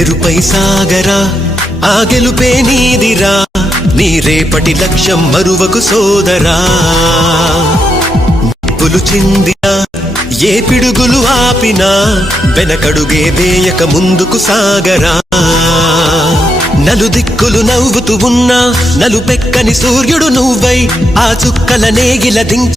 మెరుపై సాగరా ఆ గెలుపే నీదిరా నీ రేపటి లక్ష్యం మరువకు సోదరా నిప్పులు చిందినా ఏ పిడుగులు ఆపినా వెనకడుగే వేయక ముందుకు సాగరా నలుదిక్కులు నవ్వుతూ ఉన్నా నలుపెక్కని సూర్యుడు నువ్వై ఆ చుక్కల నేగిల దించ